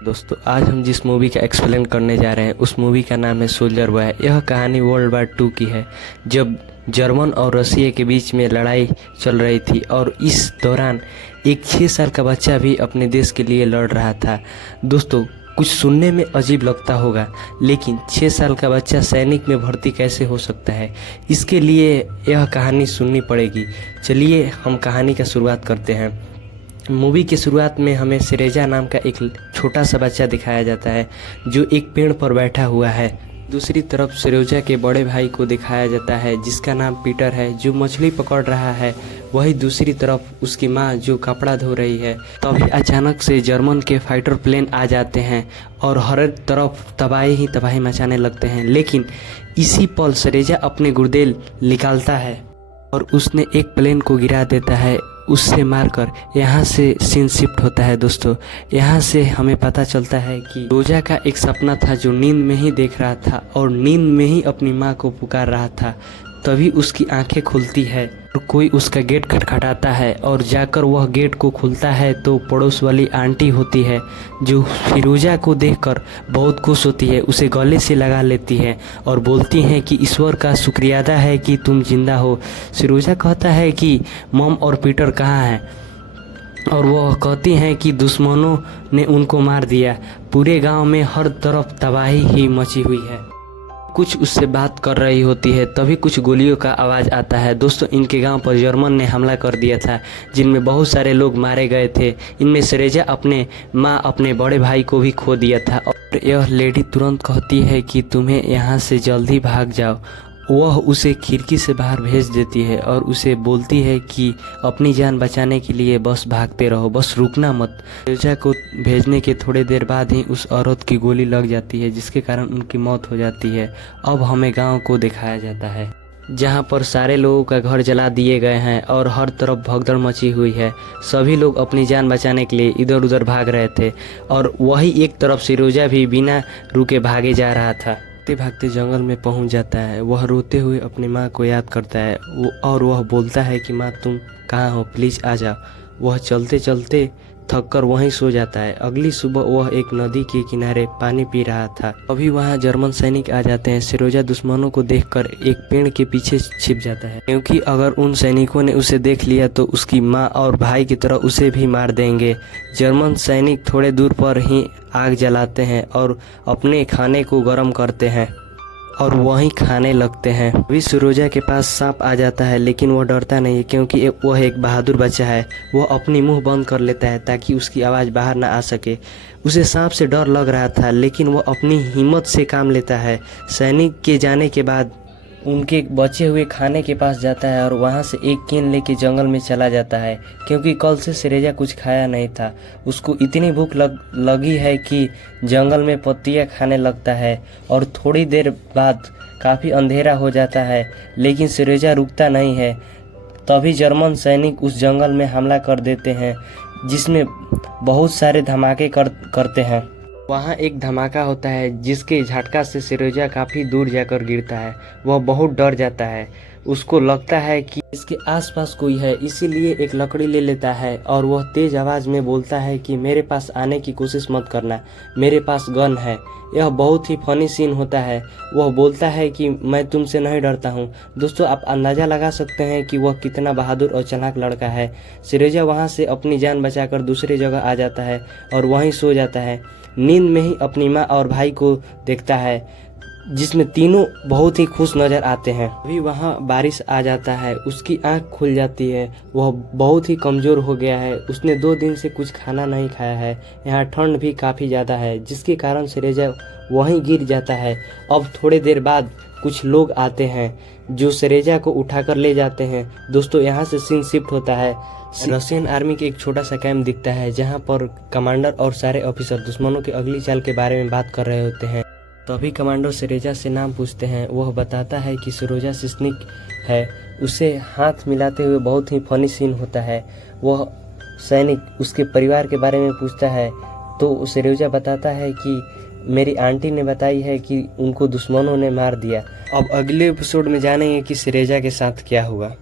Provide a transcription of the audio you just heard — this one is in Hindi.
दोस्तों आज हम जिस मूवी का एक्सप्लेन करने जा रहे हैं उस मूवी का नाम है सोल्जर बॉय। यह कहानी वर्ल्ड वार 2 की है, जब जर्मन और रसिया के बीच में लड़ाई चल रही थी और इस दौरान एक 6 साल का बच्चा भी अपने देश के लिए लड़ रहा था। दोस्तों कुछ सुनने में अजीब लगता होगा, लेकिन 6 साल का बच्चा सैनिक में भर्ती कैसे हो सकता है, इसके लिए यह कहानी सुननी पड़ेगी। चलिए हम कहानी का शुरुआत करते हैं। मूवी की शुरुआत में हमें सिरेजा नाम का एक छोटा सा बच्चा दिखाया जाता है जो एक पेड़ पर बैठा हुआ है। दूसरी तरफ सिरोजा के बड़े भाई को दिखाया जाता है जिसका नाम पीटर है, जो मछली पकड़ रहा है। वही दूसरी तरफ उसकी माँ जो कपड़ा धो रही है। तभी अचानक से जर्मन के फाइटर प्लेन आ जाते हैं और हर तरफ तबाही ही तबाही मचाने लगते हैं। लेकिन इसी पल सिरेजा अपने गुर्दे निकालता है और उसने एक प्लेन को गिरा देता है, उससे मारकर। यहाँ से सीन शिफ्ट होता है। दोस्तों यहाँ से हमें पता चलता है कि रोजा का एक सपना था जो नींद में ही देख रहा था और नींद में ही अपनी माँ को पुकार रहा था। तभी उसकी आंखें खुलती है और कोई उसका गेट खटखटाता है और जाकर वह गेट को खुलता है तो पड़ोस वाली आंटी होती है जो फिरोजा को देखकर बहुत खुश होती है, उसे गले से लगा लेती है और बोलती हैं कि ईश्वर का शुक्रिया अदा है कि तुम जिंदा हो। फिरोजा कहता है कि मॉम और पीटर कहाँ हैं, और वह कहती हैं कि दुश्मनों ने उनको मार दिया। पूरे गांव में हर तरफ तबाही ही मची हुई है। कुछ उससे बात कर रही होती है, तभी कुछ गोलियों का आवाज़ आता है। दोस्तों इनके गांव पर जर्मन ने हमला कर दिया था जिनमें बहुत सारे लोग मारे गए थे। इनमें सिरेजा अपने माँ अपने बड़े भाई को भी खो दिया था और यह लेडी तुरंत कहती है कि तुम्हें यहाँ से जल्दी भाग जाओ। वह उसे खिड़की से बाहर भेज देती है और उसे बोलती है कि अपनी जान बचाने के लिए बस भागते रहो, बस रुकना मत। सिरेजा को भेजने के थोड़ी देर बाद ही उस औरत की गोली लग जाती है जिसके कारण उनकी मौत हो जाती है। अब हमें गांव को दिखाया जाता है जहां पर सारे लोगों का घर जला दिए गए हैं और हर तरफ भगदड़ मची हुई है। सभी लोग अपनी जान बचाने के लिए इधर उधर भाग रहे थे और वही एक तरफ सिरोजा भी बिना रुके भागे जा रहा था। भागते जंगल में पहुंच जाता है। वह रोते हुए अपनी माँ को याद करता है और वह बोलता है कि माँ तुम कहाँ हो, प्लीज़ आ जाओ। वह चलते चलते थककर वहीं सो जाता है। अगली सुबह वह एक नदी के किनारे पानी पी रहा था। अभी वहाँ जर्मन सैनिक आ जाते हैं। सिरोजा दुश्मनों को देखकर एक पेड़ के पीछे छिप जाता है, क्योंकि अगर उन सैनिकों ने उसे देख लिया तो उसकी माँ और भाई की तरह उसे भी मार देंगे। जर्मन सैनिक थोड़े दूर पर ही आग जलाते हैं और अपने खाने को गर्म करते हैं और वहीं खाने लगते हैं। अभी सिरोजा के पास सांप आ जाता है, लेकिन वह डरता नहीं है क्योंकि वह एक बहादुर बच्चा है। वह अपनी मुंह बंद कर लेता है ताकि उसकी आवाज़ बाहर ना आ सके। उसे सांप से डर लग रहा था, लेकिन वह अपनी हिम्मत से काम लेता है। सैनिक के जाने के बाद उनके बचे हुए खाने के पास जाता है और वहां से एक केन लेके जंगल में चला जाता है, क्योंकि कल से सिरेजा कुछ खाया नहीं था। उसको इतनी भूख लगी है कि जंगल में पत्तियां खाने लगता है और थोड़ी देर बाद काफ़ी अंधेरा हो जाता है, लेकिन सिरेजा रुकता नहीं है। तभी जर्मन सैनिक उस जंगल में हमला कर देते हैं जिसमें बहुत सारे धमाके करते हैं। वहाँ एक धमाका होता है जिसके झटका से सिरोजा काफ़ी दूर जाकर गिरता है। वह बहुत डर जाता है। उसको लगता है कि इसके आसपास कोई है, इसीलिए एक लकड़ी ले लेता है और वह तेज आवाज़ में बोलता है कि मेरे पास आने की कोशिश मत करना, मेरे पास गन है। यह बहुत ही फनी सीन होता है। वह बोलता है कि मैं तुमसे नहीं डरता हूँ। दोस्तों आप अंदाज़ा लगा सकते हैं कि वह कितना बहादुर और चालाक लड़का है। सिरोजा वहाँ से अपनी जान बचाकर दूसरी जगह आ जाता है और वहीं सो जाता है। नींद में ही अपनी माँ और भाई को देखता है जिसमें तीनों बहुत ही खुश नजर आते हैं। अभी वहाँ बारिश आ जाता है, उसकी आंख खुल जाती है। वह बहुत ही कमज़ोर हो गया है। उसने 2 दिन से कुछ खाना नहीं खाया है। यहाँ ठंड भी काफ़ी ज़्यादा है जिसके कारण सिरेजा वहीं गिर जाता है। अब थोड़ी देर बाद कुछ लोग आते हैं जो सिरेजा को उठाकर ले जाते हैं। दोस्तों यहाँ से सीन शिफ्ट होता है। रशियन आर्मी के एक छोटा सा कैंप दिखता है जहाँ पर कमांडर और सारे ऑफिसर दुश्मनों की अगली चाल के बारे में बात कर रहे होते हैं। तभी कमांडर सिरेजा से नाम पूछते हैं। वह बताता है कि सिरोजा सिस्निक है। उसे हाथ मिलाते हुए बहुत ही फनी सीन होता है। वह सैनिक उसके परिवार के बारे में पूछता है तो सिरोजा बताता है कि मेरी आंटी ने बताई है कि उनको दुश्मनों ने मार दिया। अब अगले एपिसोड में जानेंगे कि सिरेजा के साथ क्या हुआ।